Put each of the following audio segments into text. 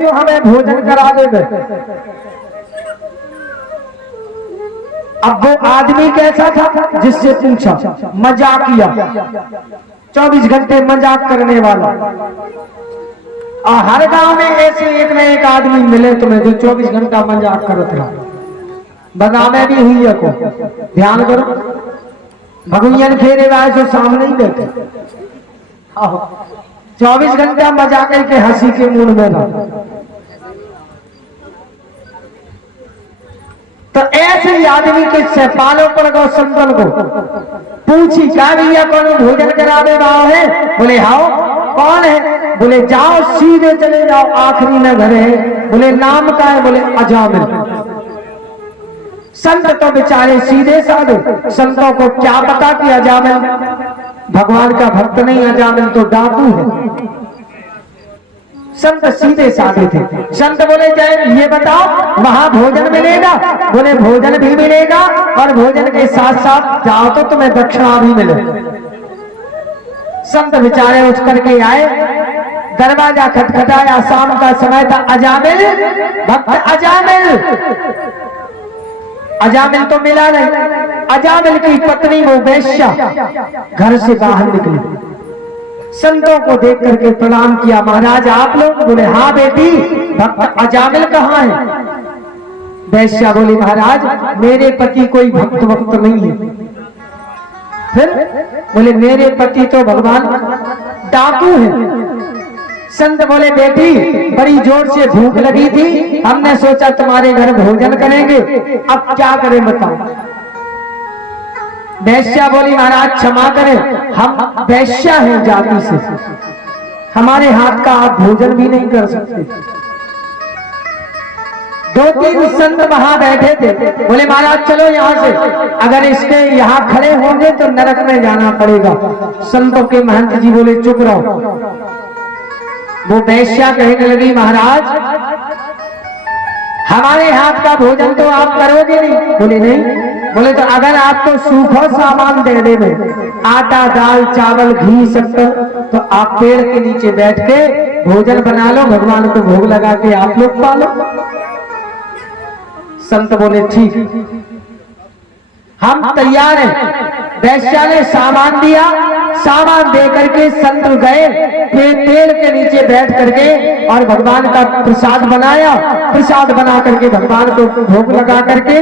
जो हमें भोजन करा देवे। अब वो आदमी कैसा था जिससे पूछा, मजाकिया, 24 घंटे मजाक करने वाला। और हर गांव में ऐसे एक न एक आदमी मिले तुम्हें जो 24 घंटा मजाक करता रहा। बगाव में भी हुई को ध्यान करो, भगुन फेरे वाले जो सामने ही बैठे 24 घंटा मजाक के हंसी के मूड में रहा। तो ऐसे आदमी के सैपालों पर गौ संतन को पूछी, क्या भैया कौन भोजन करावे वाला है? बोले हाओ। कौन है? बोले जाओ सीधे चले जाओ, आखिरी में घर है। बोले नाम का है? बोले अजामिल। संत तो बेचारे सीधे साधे, संतों को क्या पता कि अजामिल भगवान का भक्त नहीं, अजामिल तो डाकू है। संत सीधे साधे थे। संत बोले जय ये बताओ वहां भोजन मिलेगा? बोले भोजन भी मिलेगा और भोजन के साथ साथ जाओ तो तुम्हें दक्षिणा भी मिले। संत बेचारे उठ करके आए, दरवाजा खटखटाया, शाम का समय था। अजामिल भक्त, अजामिल अजामिल तो मिला नहीं। अजामिल की पत्नी वो वैश्या घर से बाहर निकली, संतों को देख करके प्रणाम किया। महाराज आप लोग? बोले हाँ बेटी, भक्त अजामिल कहाँ है? वैश्या बोली महाराज मेरे पति कोई भक्त वक्त नहीं है। फिर बोले मेरे पति तो भगवान डाकू है। संत बोले बेटी बड़ी जोर से भूख लगी थी, हमने सोचा तुम्हारे घर भोजन करेंगे, अब क्या करें बताओ। वैश्या बोली महाराज क्षमा करें, हम वैश्या हैं जाति से, हमारे हाथ का आप भोजन भी नहीं कर सकते। 2-3 संत वहां बैठे थे, बोले महाराज चलो यहाँ से, अगर इसके यहाँ खड़े होंगे तो नरक में जाना पड़ेगा। संतों के महंत जी बोले चुप रहो। वो वैश्या कहने लगी महाराज हमारे हाथ का भोजन तो आप करोगे नहीं? बोले नहीं। बोले तो अगर आपको सूखा सामान दे दे में आटा दाल चावल घी शक्कर, तो आप पेड़ के नीचे बैठ के भोजन बना लो, भगवान को भोग लगा के आप लोग पा लो। संत बोले ठीक हम तैयार हैं। वैश्या ने सामान दिया, सामान दे करके संत गए पेड़ के नीचे बैठ करके और भगवान का प्रसाद बनाया। प्रसाद बना करके भगवान को भोग लगा करके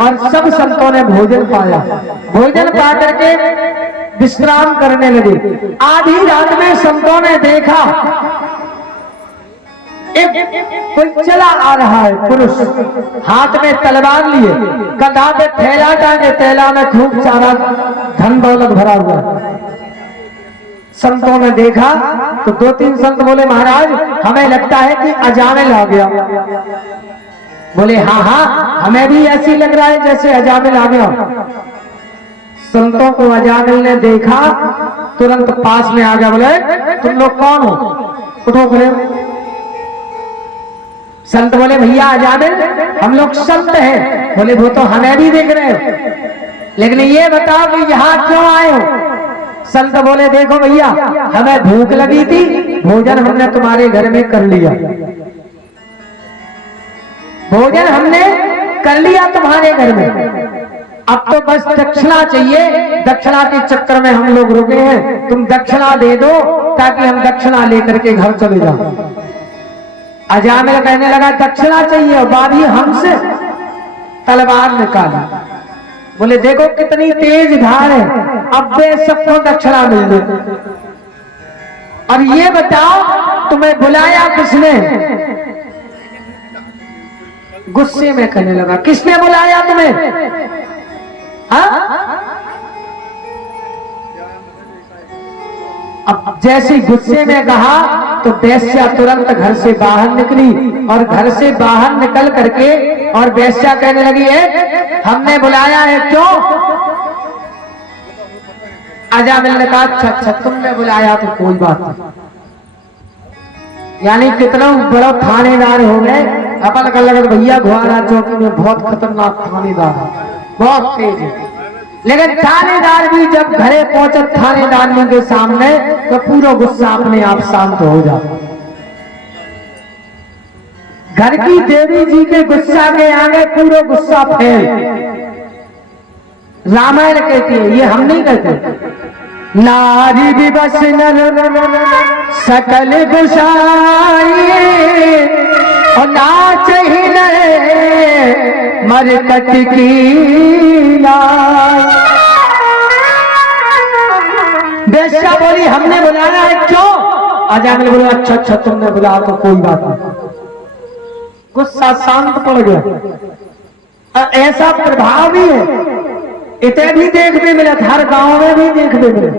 और सब संतों ने भोजन पाया। भोजन पा करके विश्राम करने लगे। आधी रात में संतों ने देखा कोई चला आ रहा है पुरुष, हाथ में तलवार लिए, कंधा पे थैला टांगे, थैला में खूब सारा धन दौलत भरा हुआ। संतों ने देखा तो 2-3 संत बोले महाराज हमें लगता है कि अजामिल आ गया। बोले हाँ हाँ हमें भी ऐसी लग रहा है जैसे अजामिल आ गया। संतों को अजामिल ने देखा, तुरंत पास में आ गया। बोले तुम लोग कौन हो? उठो खड़े। संत बोले भैया अजामिल हम लोग संत हैं। बोले वो तो हमें भी देख रहे हो, लेकिन ये बताओ कि यहाँ क्यों आए हो? संत बोले देखो भैया हमें भूख लगी थी, भोजन हमने तुम्हारे घर में कर लिया, भोजन हमने कर लिया तुम्हारे घर में, अब तो बस दक्षिणा चाहिए। दक्षिणा के चक्कर में हम लोग रुके हैं, तुम दक्षिणा दे दो ताकि हम दक्षिणा लेकर के घर चले जाओ। अजामिल कहने लगा दक्षिणा चाहिए, और बाधी हमसे तलवार निकाली। बोले देखो कितनी तेज धार है, अब वे सबको दक्षिणा मिल गई। और ये बताओ तुम्हें बुलाया किसने? गुस्से में कहने लगा किसने बुलाया तुम्हें? अब जैसे गुस्से में कहा तो वैश्या तुरंत घर से बाहर निकली, और घर से बाहर निकल करके और वैश्या कहने लगी है हमने बुलाया है क्यों? अजामिल ने कहा अच्छा तुमने बुलाया तो कोई बात नहीं। यानी कितना बड़ा थानेदार हो गए। अपन का लगा भैया घुआरा चौकी में बहुत खतरनाक थानेदार है, बहुत तेज है। लेकिन थानेदार भी जब घरे पहुंचे थानेदार के सामने तो पूरा गुस्सा अपने आप शांत हो जाता। घर की देवी जी के गुस्सा के आगे पूरा गुस्सा फैल। रामायण कहती है, ये हम नहीं कहते। नारी दिवस नर सकल गुसाई और नाच ही मरकट की लाल। बेश्या बोली हमने बुलाया है क्यों? अजामिल बोला अच्छा अच्छा तुमने बुलाया तो कोई बात नहीं। गुस्सा शांत पड़ गया। ऐसा प्रभाव भी है, इतने भी देखने मिला, हर गांव में भी देखने मिले,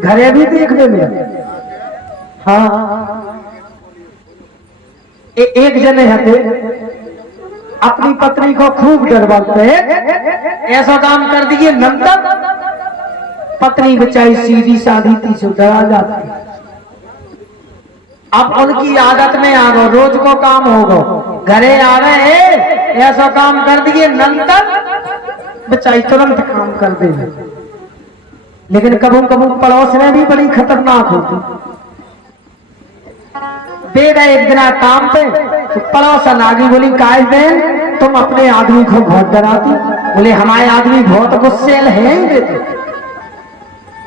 घरे भी देखने मिले। हाँ एक जने हते अपनी पत्नी को खूब डरवाते, ऐसा काम कर दिए नंदन, पत्नी बचाई सीधी साधी थी सो डरा जाती। अब उनकी आदत में आ गो, रोज को काम हो गो, घरे आ रहे ऐसा काम कर दिए नंदन, बचाई तुरंत काम कर दे। लेकिन कभी कभी पड़ोस में भी बड़ी खतरनाक होती। दे गए एक दिन काम पे तो पड़ोसन आगे बोली काय बहन तुम अपने आदमी को बहुत डराती। बोले हमारे आदमी बहुत गुस्सेल है।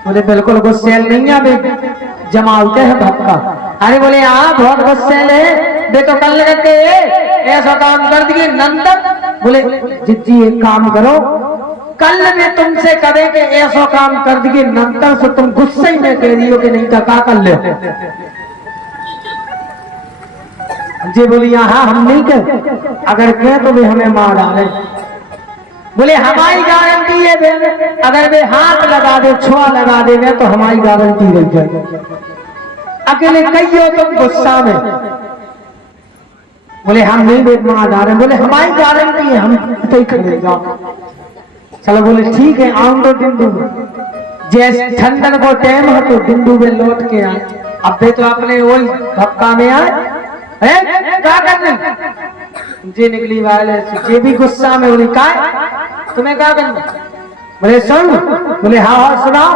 बोले बिल्कुल गुस्सेल नहीं है बे, जमावते हैं भक्का। अरे बोले हाँ बहुत गुस्सेल है बे, तो कल लगते ऐसा काम कर दिए नंदन। बोले जिज्जी एक काम करो, कल मैं तुमसे करे कि ऐसा काम कर दिए नंदन से तुम गुस्से ही में कह रही हो कि नहीं तो क्या कर ले। जी बोली हाँ हम नहीं कह, अगर कह तो वे हमें मार डाले। बोले हमारी गारंटी है बे, अगर वे हाथ लगा दे छुआ लगा देंगे तो हमारी गारंटी रह जाएगी। अकेले कहियो तुम गुस्सा में। बोले हम नहीं बे मार डाले। बोले हमारी गारंटी है हम तो खड़े जाओ। चलो बोले ठीक है आऊं तो दिंदू जैसे ठंडन को टाइम हो तो दिंदू में लौट के आए। अब वे तो अपने वही धक्का में आए क्या करने जी निकली वाले ये भी गुस्सा में। बोली काय तुम्हें क्या करना? बोले सुन। बोले हाँ हाँ सुनाओ।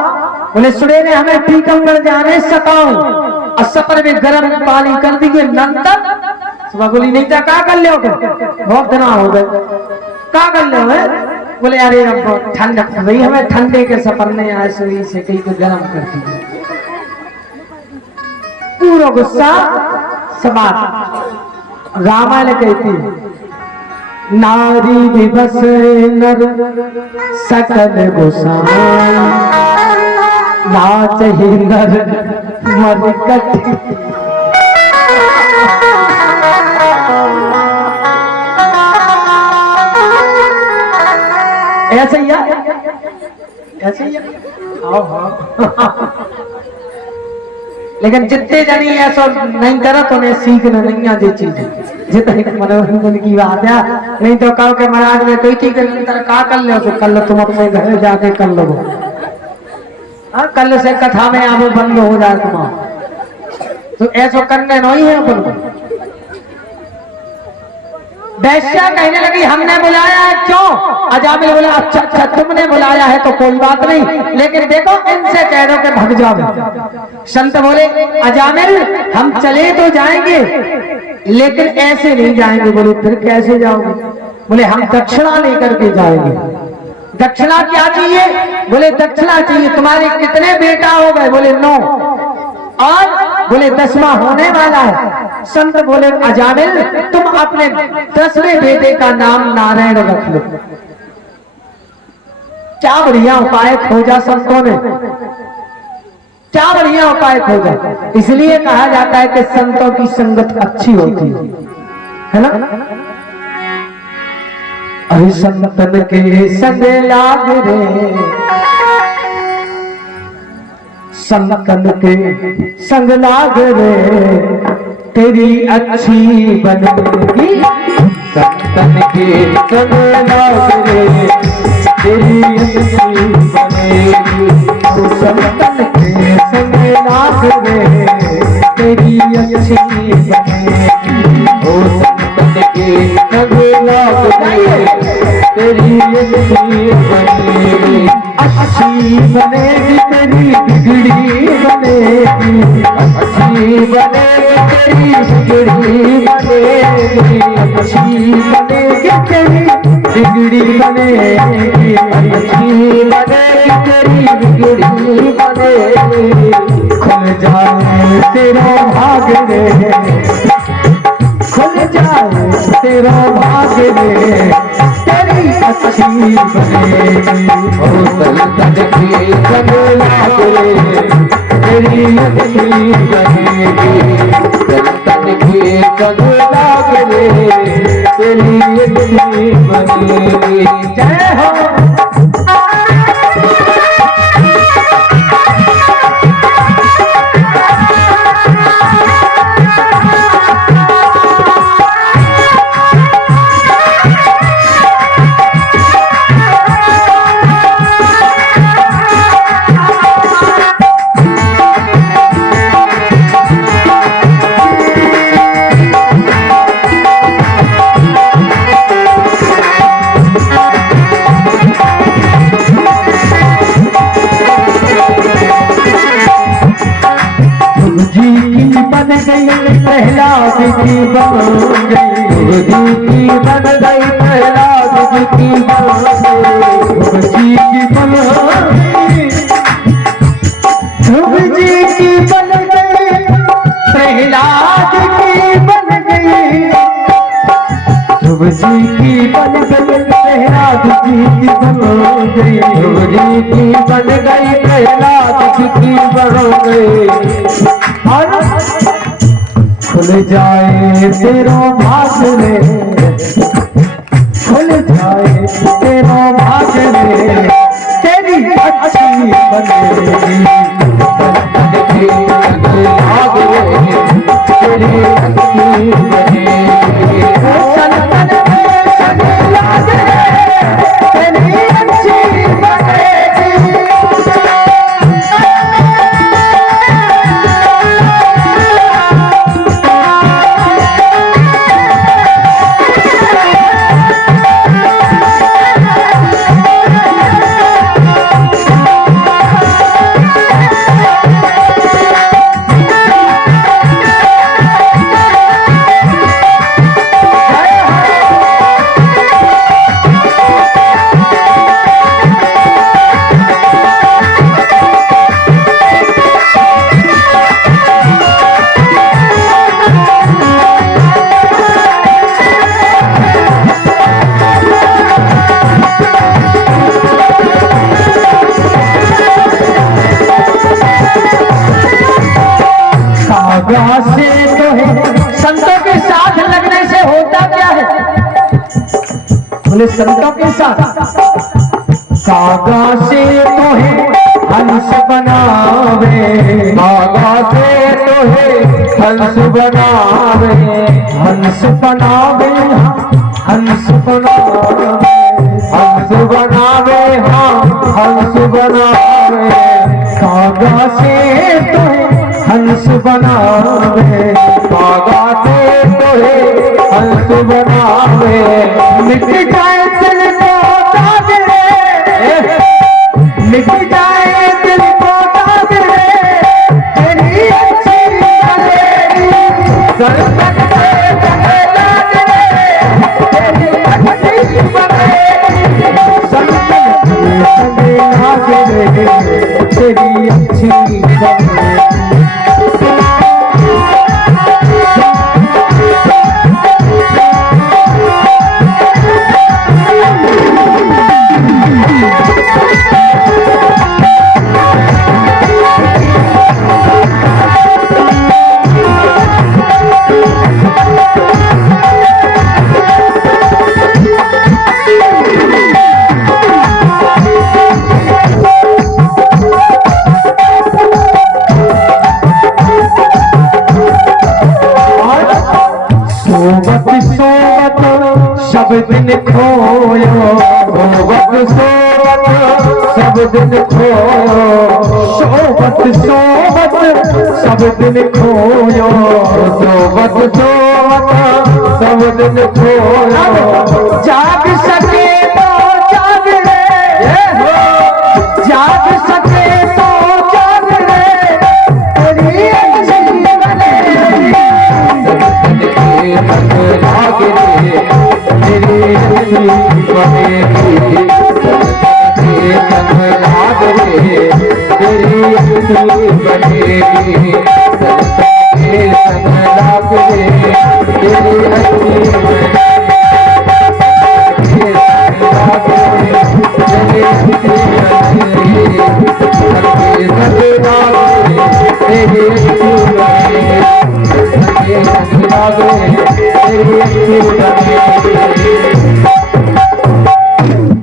बोले सुने ने हमें टीकमगढ़ जाने सकाओ और सफर में गर्म पानी कर दिए नंदन। सुबह बोली नहीं था क्या कर लो बहुत दिन हो गए क्या कर लो है? बोले अरे अब ठंड भाई हमें ठंडे के सफर में आए सोई से कहीं को गर्म कर दिए। पूरा गुस्सा समाप्त। रामायण कहती नारी दिवस नर सकल गोसाई नाच ही नर मरकट। ऐसे ही ऐसे ही लेकिन जितने जनी ऐसा नहीं करा तो उन्हें सीखना नहीं आती चीज जितनी मनोरंजन की बात है। नहीं तो कहो के महाराज में कोई चीज का कर लो तो कल तुम अपने घर जाके कर लो। कल से कथा में आवे बंद हो जाए तुम्हारा तो ऐसा करने नहीं है अपन। वैश्या कहने लगी हमने बुलाया है क्यों? अजामिल बोला अच्छा अच्छा तुमने बुलाया है तो कोई बात नहीं, लेकिन देखो इनसे कह दो कि भाग जाओ। संत बोले अजामिल हम चले तो जाएंगे लेकिन ऐसे नहीं जाएंगे। बोले फिर कैसे जाओगे? बोले हम दक्षिणा लेकर के जाएंगे। दक्षिणा क्या चाहिए? बोले दक्षिणा चाहिए। तुम्हारे कितने बेटा हो गए? बोले 9 और बोले 10वां होने वाला है। संत बोले अजामिल तुम अपने 10वें बेटे का नाम नारायण रख लो। क्या बढ़िया उपाय खोजा संतों ने, क्या बढ़िया उपाय खोजा। इसलिए कहा जाता है कि संतों की संगत अच्छी होती है ना। अरे संतन के संग लाग रे, संतन के संग लाग रे तेरी अच्छी बनेगी। संतन के संग लाग रे तेरी अच्छी बनेगी। संतन के संग लाग रे तेरी अच्छी बनेगी। ओ संतन के संग लाग रे तेरी अच्छी बनेगी तेरी बिगड़ी बनेगी, अच्छी बनेगी तेरी बिगड़ी बनेगी, अच्छी बनेगी तेरी बिगड़ी बनेगी, अच्छी बनेगी तेरी बिगड़ी बनेगी। खुल जाए तेरा भाग रे, खुल जाए तेरा भाग रे, तेरी अच्छी बनेगी। और सल्तन की जंगलात रे, तेरी अच्छी बनेगी, सल्तन की जंगलात रे, तेरी अच्छी बनेगी। जय हो। प्रहलाद की बन गई, की बन गई, प्रहलाद की बन गई, जी की बन गई, ध्रुव जी की बन गई, प्रहलाद की बन गई, ध्रुव जी की बन गई, प्रहलाद जी की बन गई, ध्रुव जी की बन गई, प्रहलाद जी की बन गई। खुल जाए तेरा भाग रे, खुल जाए तेरा भाग रे, तेरी अच्छी बनेगी, तेरी भाग रे, तेरी अच्छी बनेगी। सल्तन में जंगलात रे, तेरी अच्छी बनेगी। से तो है संतों के साथ लगने से होता क्या है? बोले संतों के साथ कागा से तो है हंस बनावे, कागा से तो है हंस बनावे, हंस बनावे, हंस बनावे, हंस बनावे, हाँ हंस बनावे। कागा से तो है हंस बनावे, कागा से तो है हंस बनावे। मिट जाए दिल को दाग रे, मिट जाए दिल को दाग रे, तेरी अच्छी बनेगी। सल्तन से जंगलात रे, तेरी अच्छी बनेगी। सल्तन से जंगलात रे, तेरी अच्छी बनेगी। सब दिन खोयो, सोबत सोबत सब दिन खोयो, सोबत सोबत सब दिन खोयो, सोबत सोबत सब दिन खोयो। जाग सके तो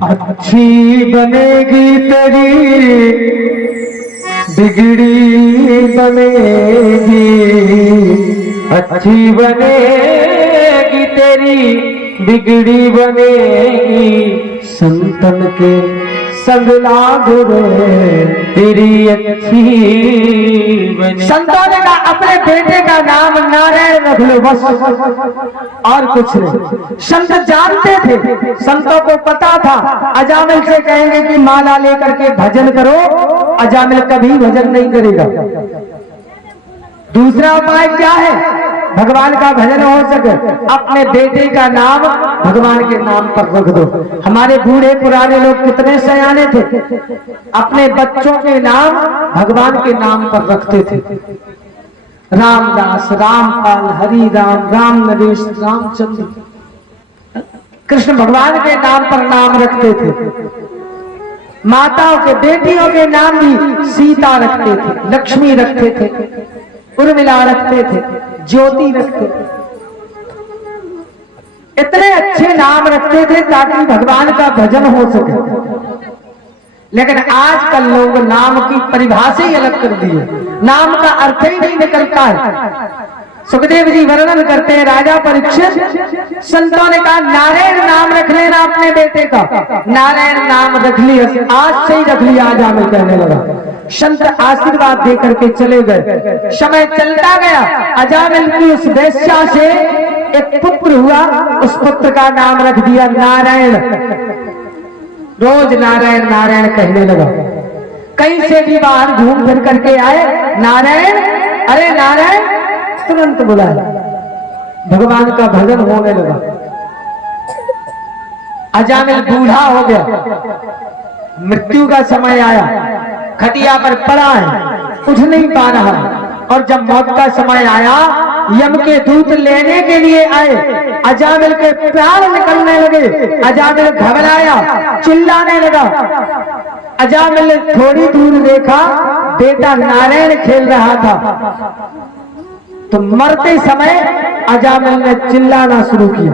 अच्छी बनेगी तेरी बिगड़ी बनेगी, अच्छी बनेगी तेरी बिगड़ी बनेगी, संतन के संग लाग रे तेरी अच्छी बनेगी। संतों ने कहा अपने बेटे का नाम नारायण रख लो बस, और कुछ नहीं। संत जानते थे, संतों को पता था अजामिल से कहेंगे कि माला लेकर के भजन करो, अजामिल कभी भजन नहीं करेगा। दूसरा उपाय क्या है भगवान का भजन हो सके, अपने बेटे का नाम भगवान के नाम पर रख दो। हमारे बूढ़े पुराने लोग कितने सयाने थे, अपने बच्चों के नाम भगवान के नाम पर रखते थे। रामदास, रामपाल, हरि राम, राम नरेश, रामचंद्र, कृष्ण भगवान के नाम पर नाम रखते थे। माताओं के बेटियों के नाम भी सीता रखते थे, लक्ष्मी रखते थे, उर्मिला रखते थे, ज्योति रखते थे। इतने अच्छे नाम रखते थे ताकि भगवान का भजन हो सके। लेकिन आजकल लोग नाम की परिभाषा ही अलग कर दी है, नाम का अर्थ ही नहीं निकलता है। सुखदेव जी वर्णन करते हैं, राजा परीक्षित, संतों ने कहा नारायण नाम रख लेना अपने बेटे का। नारायण नाम रख लिया, आज से ही रख लिया, अजामिल कहने लगा। संत आशीर्वाद दे करके चले गए। समय चलता गया, अजामिल की उस वेश्या से एक पुत्र हुआ, उस पुत्र का नाम रख दिया नारायण। रोज नारायण नारायण कहने लगा। कहीं से भी बाहर घूम फिर करके आए, नारायण, अरे नारायण, तुरंत बुलाया। भगवान का भजन होने लगा। अजामिल बूढ़ा हो गया, मृत्यु का समय आया, खटिया पर पड़ा है, उठ नहीं पा रहा। और जब मौत का समय आया, यम के दूत लेने के लिए आए, अजामिल के प्राण निकलने लगे। अजामिल घबराया, चिल्लाने लगा। अजामिल ने थोड़ी दूर देखा, बेटा नारायण खेल रहा था। तो मरते समय अजामिल ने चिल्लाना शुरू किया।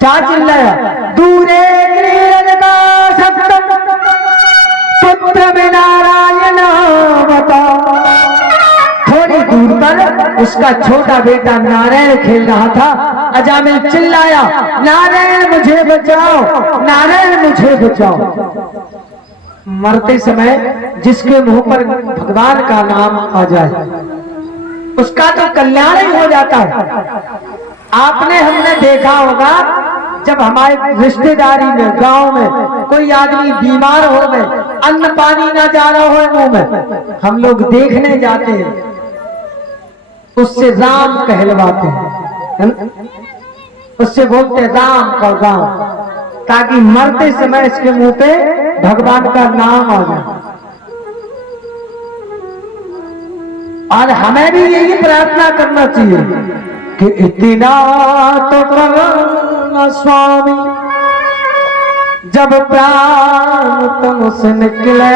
क्या चिल्लाया? दूरे पुत्र में नारायण बता। थोड़ी दूर पर उसका छोटा बेटा नारायण खेल रहा था। अजामिल चिल्लाया, नारायण मुझे बचाओ, नारायण मुझे बचाओ। मरते समय जिसके मुंह पर भगवान का नाम आ जाए उसका तो कल्याण ही हो जाता है। आपने हमने देखा होगा, जब हमारे रिश्तेदारी में, गांव में कोई आदमी बीमार हो गए, अन्न पानी ना जा रहा हो मुंह में, हम लोग देखने जाते हैं, उससे राम कहलवाते हैं, उससे बोलते राम का राम, ताकि मरते समय इसके मुंह पे भगवान का नाम आ जाए। और हमें भी यही प्रार्थना करना चाहिए कि इतना तो करना स्वामी, जब प्राण तन से निकले,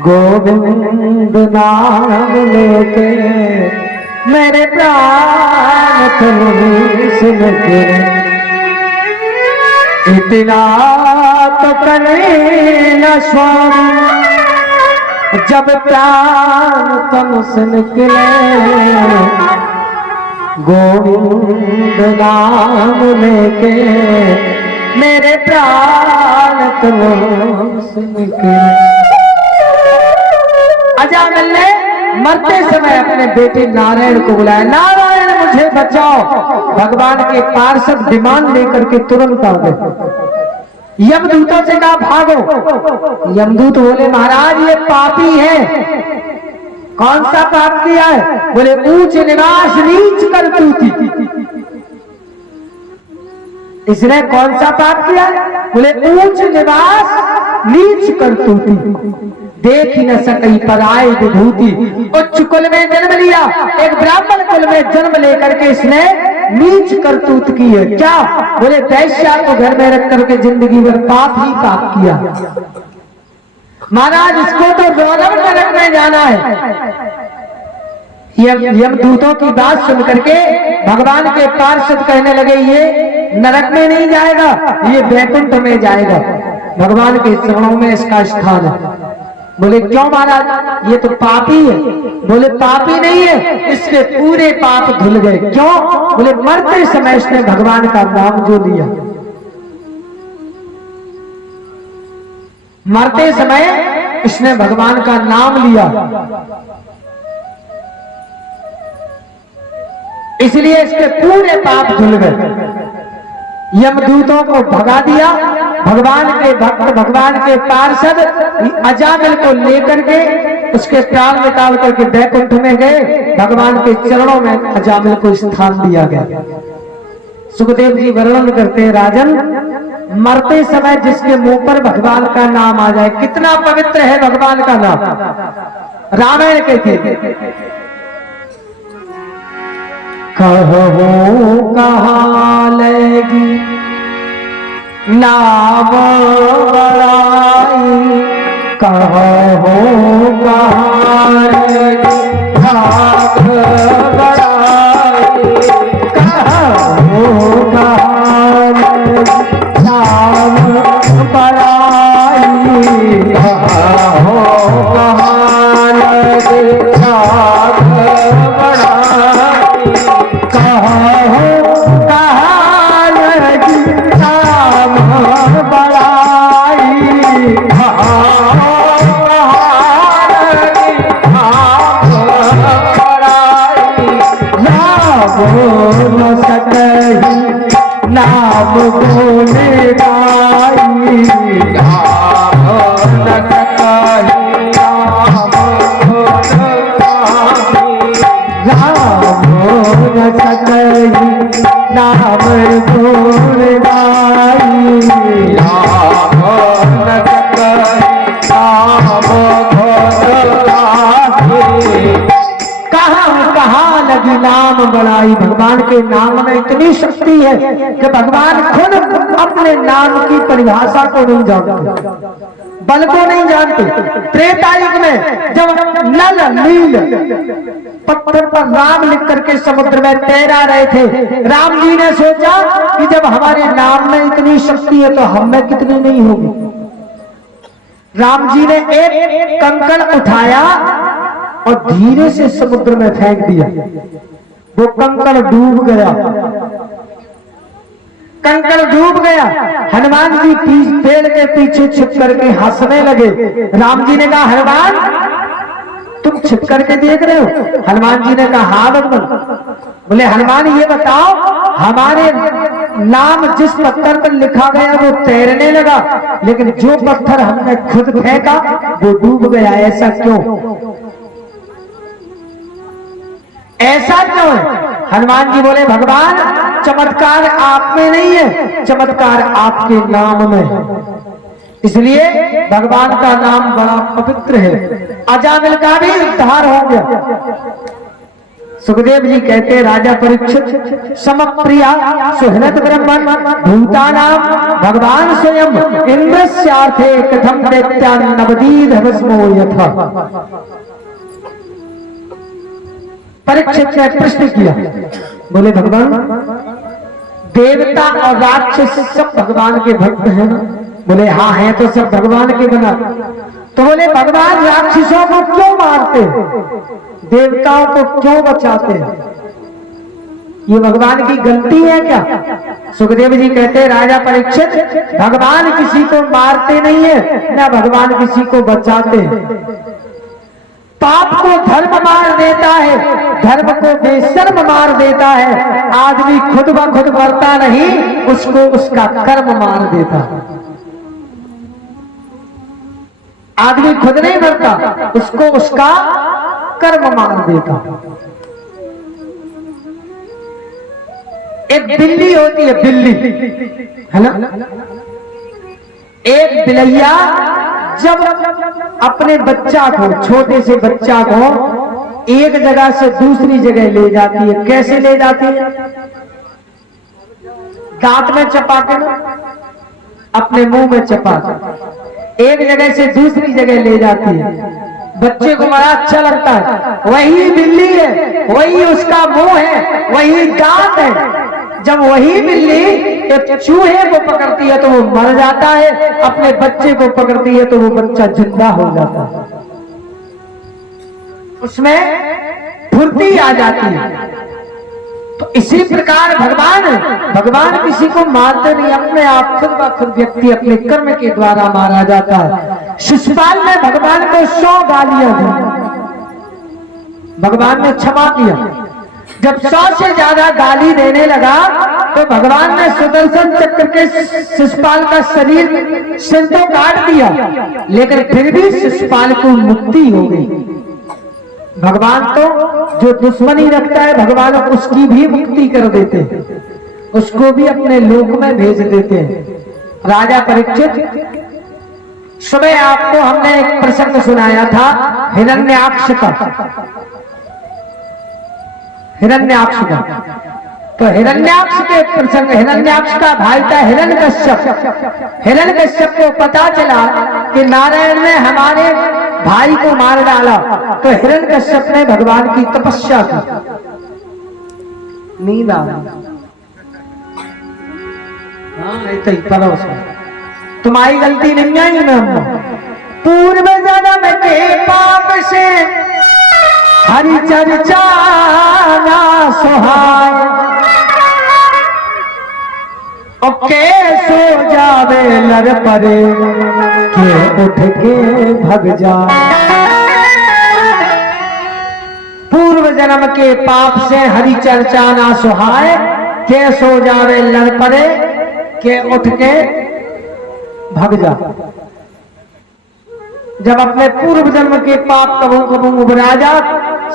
गोविंद नाम लेके मेरे प्राण तन से निकले। इतना तो करना स्वामी, जब प्राण तन से निकले, गोविंद नाम लेके मेरे प्राण तन से निकले। अजामिल ने मरते समय अपने बेटे नारायण को बुलाया, नारायण मुझे बचाओ। भगवान के पार्षद विमान लेकर के तुरंत आ गए। यमदूतों से कहा भागो। यमदूत बोले महाराज ये पापी है। कौन सा पाप किया है? बोले ऊंच निवास नीच करतूती। इसने कौन सा पाप किया? बोले ऊंच निवास नीच करतूती, देख ही न सकई पराय विभूति। उच्च कुल में जन्म लिया, एक ब्राह्मण कुल में जन्म लेकर के इसने नीच करतूत की है। क्या? बोले वैश्या को घर में रख करके जिंदगी भर पाप ही पाप किया। महाराज इसको तो रौनक नरक में जाना है। यमदूतों की बात सुन करके भगवान के पार्षद कहने लगे ये नरक में नहीं जाएगा, ये वैकुंठ में जाएगा, भगवान के चरणों में इसका स्थान है। बोले क्यों महाराज? ये तो पापी है। बोले पापी नहीं है, इसके पूरे पाप धुल गए। क्यों? बोले मरते समय इसने भगवान का नाम जो लिया, मरते समय इसने भगवान का नाम लिया, इसलिए इसके पूरे पाप धुल गए। यमदूतों को भगा दिया। भगवान के भक्त, भगवान के पार्षद अजामिल को लेकर के उसके प्राण निकाल करके वैकुंठ में गए। भगवान के चरणों में अजामिल को स्थान दिया गया। सुखदेव जी वर्णन करते हैं, राजन मरते समय जिसके मुंह पर भगवान का नाम आ जाए, कितना पवित्र है भगवान का नाम। रामायण कहती है, कहूं कहाँ लगी नाम बड़ाई, कहूं कहाँ लगी भाग बड़ाई, कहूं कहाँ लगी नाम बड़ाई, कहूं कहाँ लगी भाग बड़ाई, कहूं कहाँ लगी नाम बड़ाई, न सकही नाम बोले गाई, न सकही नाम न सकही नाम बोले गाई, न सकही नाम कहाँ लगी नाम बड़ाई। भगवान के नाम में इतनी शक्ति है कि भगवान खुद अपने नाम की परिभाषा को नहीं जानते, बल को नहीं जानते। त्रेतायुग में जब नल नील पत्थर पर राम लिख करके समुद्र में तैरा रहे थे, राम जी ने सोचा कि जब हमारे नाम में इतनी शक्ति है तो हम में कितनी नहीं होगी। राम जी ने एक कंकड़ उठाया और धीरे से समुद्र में फेंक दिया। वो कंकड़ डूब गया, कंकड़ डूब गया। हनुमान जी पेड़ के पीछे छिप करके हंसने लगे। राम जी ने कहा, हनुमान तुम छिप करके देख रहे हो? हनुमान जी ने कहा, हाँ भगवान। बोले हनुमान ये बताओ, हमारे नाम जिस पत्थर पर लिखा गया वो तैरने लगा, लेकिन जो पत्थर हमने खुद फेंका वो डूब गया, ऐसा क्यों? ऐसा क्यों है? हनुमान जी बोले, भगवान चमत्कार आप में नहीं है, चमत्कार आपके नाम में है, इसलिए भगवान का नाम बड़ा पवित्र है। अजामिल का भी उद्धार हो गया। सुखदेव जी कहते, राजा परीक्षित समप्रिया सुहृद ब्रह्मण भूतानाम भगवान स्वयं इंद्रस्यार्थे कथम दैत्यान नवदीध भस्मो यथा। परीक्षित ने प्रश्न किया, बोले भगवान देवता और राक्षस सब भगवान के भक्त हैं ना? बोले हाँ हैं, तो सब भगवान के बना। तो बोले भगवान राक्षसों को क्यों मारते, देवताओं को क्यों बचाते हैं? ये भगवान की गलती है क्या? सुखदेव जी कहते, राजा परीक्षित भगवान किसी को मारते नहीं है, ना भगवान किसी को बचाते हैं। पाप को धर्म मार देता है, धर्म को बेशर्म मार देता है। आदमी खुद ब खुद मरता नहीं, उसको उसका कर्म मार देता है। आदमी खुद नहीं मरता, उसको उसका कर्म मार देता। एक बिल्ली होती है, बिल्ली है ना? एक बिलैया जब अपने बच्चा को, छोटे से बच्चा को एक जगह से दूसरी जगह ले जाती है, कैसे ले जाती है? दांत में चपा के, अपने मुंह में चपा के एक जगह से दूसरी जगह ले जाती है। बच्चे को बड़ा अच्छा लगता है। वही बिल्ली है, वही उसका मुंह है, वही दांत है। जब वही बिल्ली एक चूहे को पकड़ती है तो वो मर जाता है, अपने बच्चे को पकड़ती है तो वो बच्चा जिंदा हो जाता है, उसमें फुर्ती आ जाती है। तो इसी प्रकार भगवान किसी को मारते नहीं, अपने आप खुद ब खुद व्यक्ति अपने कर्म के द्वारा मारा जाता है। शिशुपाल ने भगवान को 100 गालियां दी, भगवान ने क्षमा किया। जब 100 से ज्यादा गाली देने लगा तो भगवान ने सुदर्शन चक्र के शिशुपाल का शरीर सिर तो काट दिया, लेकिन फिर भी शिशुपाल को मुक्ति हो गई। भगवान तो जो दुश्मनी रखता है भगवान उसकी भी मुक्ति कर देते हैं, उसको भी अपने लोक में भेज देते हैं। राजा परीक्षित, सुबह आपको हमने एक प्रसंग सुनाया था हिरण्याक्ष का, तो हिरण्याक्ष के प्रसंग, हिरण्याक्ष का भाई था हिरण्यकश्यप। हिरण्यकश्यप को पता चला कि नारायण ने हमारे भाई को मार डाला, तो हिरण्यकश्यप ने भगवान की तपस्या की। नींद आ गई, नहीं तो पड़ोस में तुम्हारी गलती नहीं आई ना। पूर्व जन्म के पाप से हरि चर्चा ना सुहाए, ओके सो जावे लर परे के उठ के भग जा। पूर्व जन्म के पाप से हरि चर्चा ना सुहाए, के सो जावे लर परे के उठ के भग जा। जब अपने पूर्व जन्म के पाप कबू कबू उभरा जा,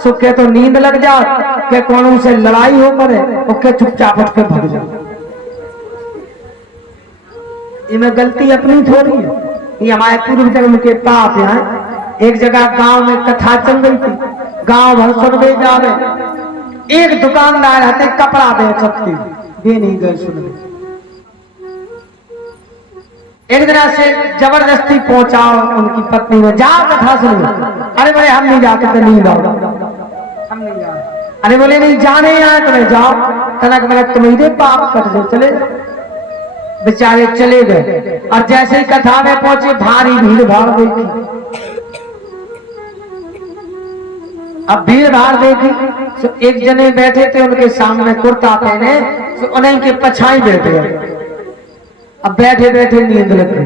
सुखे तो नींद लग जा, के कौन से लड़ाई हो करे, ओके चुपचाप उठ के भग जा। इनमें गलती अपनी थोड़ी है, ये हमारे पूर्व जन्म के पाप। यहाँ एक जगह गांव में कथा चल रही थी, गांव भर सुनबे जावे, एक दुकानदार हते कपड़ा बेच सकती, दे नहीं गए सुनने। एक दिन से जबरदस्ती पहुंचाओ उनकी पत्नी ने, जा कथा सुनो। अरे बोले हम नहीं जाते, तो नहीं जाओ, हम नहीं जाओ। अरे बोले नहीं जाने आए तुम्हें, जाओ। तनक मलक तुम्हें पाप कर दो, चले। बेचारे चले गए, और जैसे ही कथा में पहुंचे भारी भीड़ भाड़ देखी। अब भीड़ भाड़ देखी तो एक जने बैठे थे उनके सामने कुर्ता पहने, तो उन्हें के पछाई बैठ गए। अब बैठे बैठे नींद लग गई,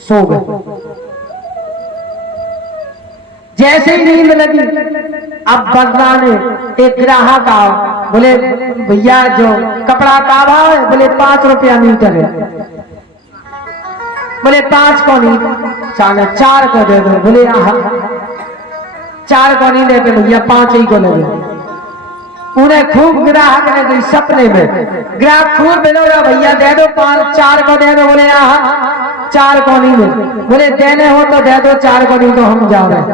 सो गए। जैसे ही नींद लगी, अब बदला ने एक ग्राहक आओ, बोले भैया जो कपड़ा का भाव है, बोले 5 रुपया मीटर है। बोले 5 को नहीं, 4 को दे दो। बोले 4 को नहीं लेते भैया, 5 ही को लगे। उन्हें खूब ग्राहक ने दी, सपने में ग्राहक खूब बोला भैया दे दो 4 को दे दो। बोले 4 को नहीं दे। बोले देने हो तो दे दो, 4 को नहीं तो हम जा रहे हैं।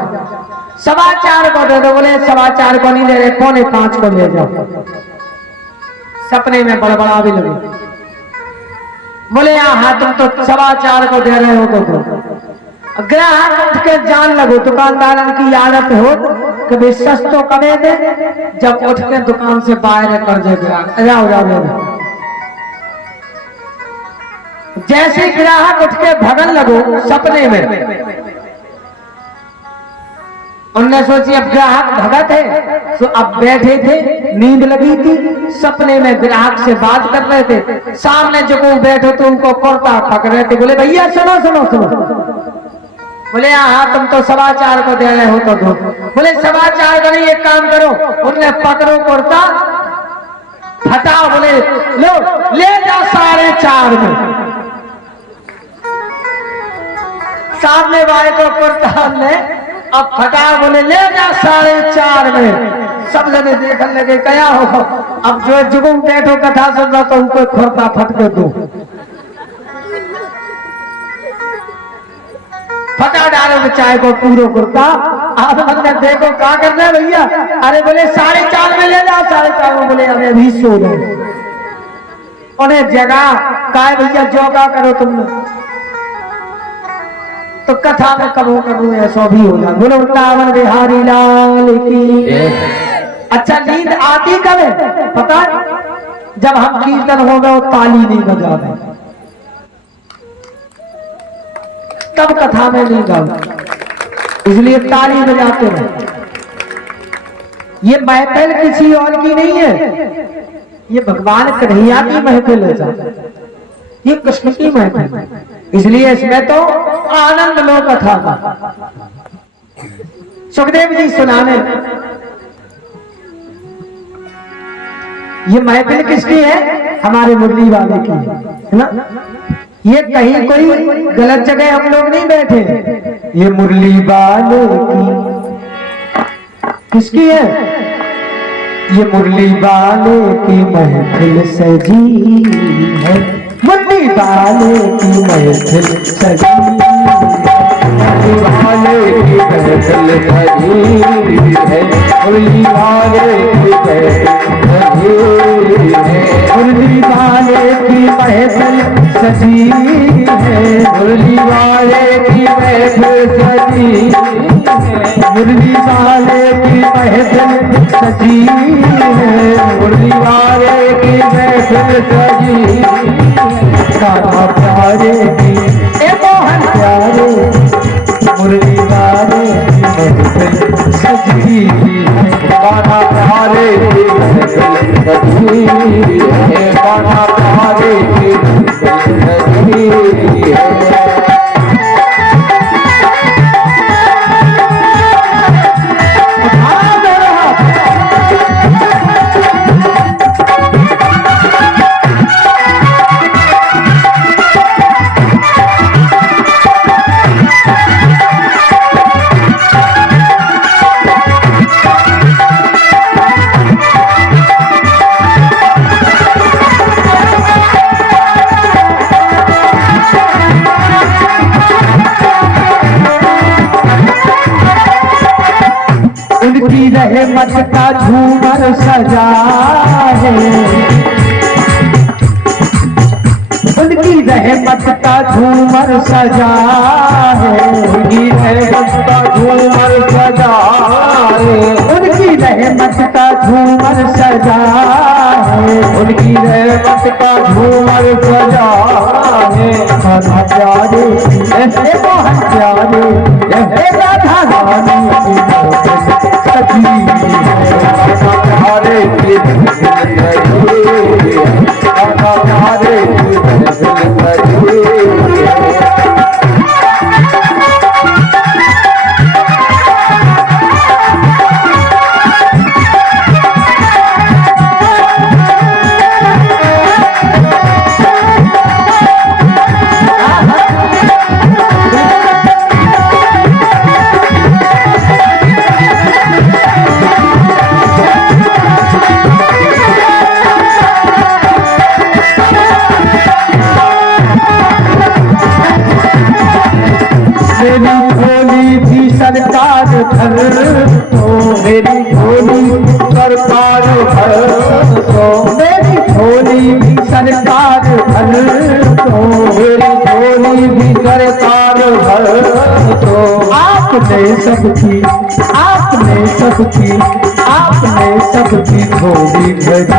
4.25 को दे दो। बोले 4.25 को नहीं दे रहे, 4.25 को ले जाओ। सपने में बड़बड़ा भी लगे। बोले हाँ तुम तो 4.25 को दे रहे हो तो ग्राहक उठ के जान लगो, दुकानदार की आदत हो कभी सस्तो कमे दे, जब उठ के दुकान से बाहर कर दे ग्राहक, जाओ जाओ जाओ। जैसे ग्राहक उठ के भगन लगो सपने में, उनने सोची अब ग्राहक भगत है, तो अब बैठे थे, नींद लगी थी, सपने में ग्राहक से बात कर रहे थे। सामने जो को बैठे तो उनको कुर्ता पकड़ रहे थे। बोले भैया सुनो सुनो सुनो। बोले हाँ तुम तो 4.25 को दे रहे हो तो दो। बोले 4.25 को नहीं, एक काम करो, उनने पकड़ो कुर्ता हटाओ। बोले लो ले जा 4.5 में। सामने वाले को कुर्ता ने अब फटाओ, बोले ले जा 4.5 में। सब जने देखने लगे क्या हो। अब जो जुगुम बैठो कथा सुन रहा तो उनको कुर्ता फट के दो। फटा डालो तो चाय को पूरो कुर्ता। आप अंदर देखो क्या कर रहे भैया। अरे बोले 4:30 में ले जाओ। 4:30 में बोले अरे अभी सो रहे उन्हें जगह का भैया जो का करो तुमने तो कथा में कबो ऐसा भी हो जाए। बोलो वृंदावन बिहारी लाल की। अच्छा नींद आती कब है पता है? जब हम कीर्तन हो गए ताली नहीं बजा रहे तब कथा में नहीं गाओ, इसलिए ताली बजाते रहे। ये महफिल किसी और की नहीं है, ये भगवान कन्हैया की महफिल है, ये कृष्ण की महफिल है, इसलिए इसमें तो आनंद लो कथा का। सुखदेव जी सुनाने ये महफिल किसकी है? हमारे मुरली वाले की है ना। ये कहीं कोई गलत जगह हम लोग नहीं बैठे, ये मुरली वाले की किसकी है? ये मुरली वाले की महफिल सजी है, मुरली वाले की महफिल सजी मुरली वाले की महफिल सजी है, मुरली वाले की महफिल सजी है, मुरली वाले की महफिल सजी है, मुरली वाले की महफिल सजी है, मुरली वाले की महफिल सजी है, मुरली वाले की महफिल सजी कान्हा प्यारे की ए मोहन प्यारे मुरली वाले की महफिल सजी है, कान्हा प्यारे की महफिल सजी है, कान्हा प्यारे की महफिल सजी है। उनकी रहमत का झूमर सजा है, उनकी रहमत का झूमर सजा है, उनकी रहमत का झूमर सजा है, उनकी रहमत का झूमर सजा है, उनकी रहमत का झूमर सजा है। कान्हा प्यारे ए मोहन प्यारे ए राधा रानी की महफिल सजी है, कान्हा प्यारे की महफिल सजी है, कान्हा प्यारे की महफिल सजी है। मेरी झोली भी सरकार भर तो, मेरी झोली सरकार भर तो, मेरी झोली भी सरकार भर तो, मेरी झोली भी सरकार भर तो, आपने सबकी आपने सबकी आपने सबकी झोली भरी।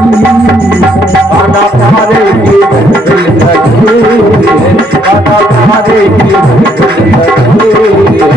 कान्हा प्यारे की महफिल सजी है, कान्हा प्यारे की महफिल सजी है।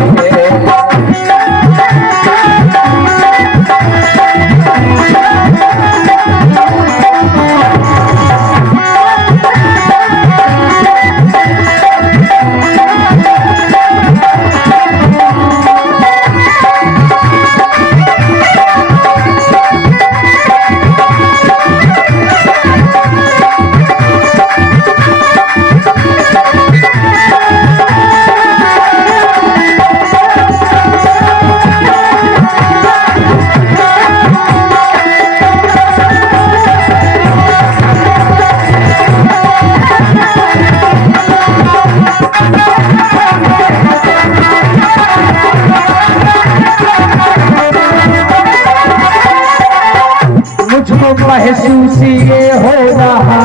महसूस ये हो रहा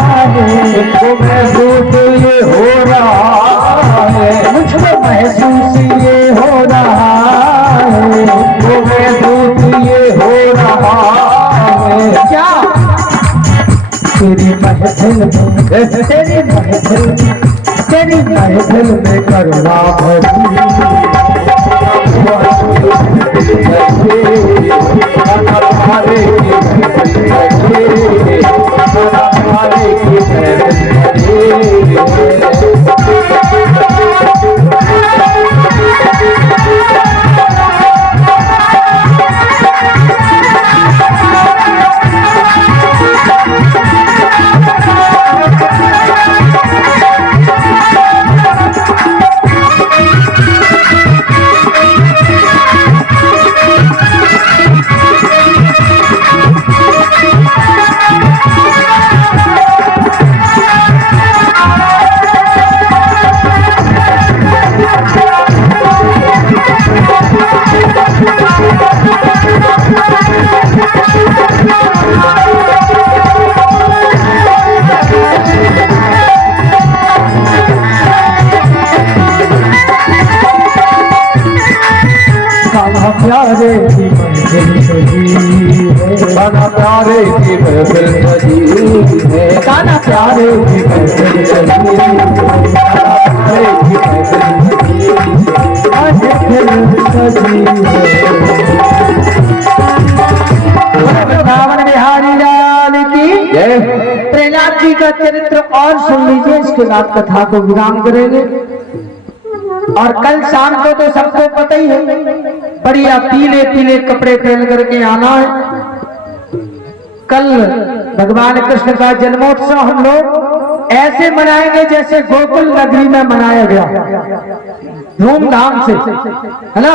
है, मुझको महसूस ये हो रहा है, मुझको महसूस ये हो रहा है, मुझको महसूस ये हो रहा है। क्या तेरी महफिल में, तेरी महफिल में करवा भरी, प्यारे की महफिल सजी है, गाना प्यारे की महफिल सजी है, गाना प्यारे की महफिल सजी है, प्यारे की महफिल सजी है। वृंदावन बिहारी लाल की जय। प्रहलाद जी का चरित्र और सुन लीजिए, इसके बाद कथा को विराम करेंगे। और कल शाम को तो सबको पता ही है, बढ़िया पीले पीले कपड़े पहन करके आना है। कल भगवान कृष्ण का जन्मोत्सव हम लोग ऐसे मनाएंगे जैसे गोकुल नगरी में मनाया गया, धूमधाम से, है ना।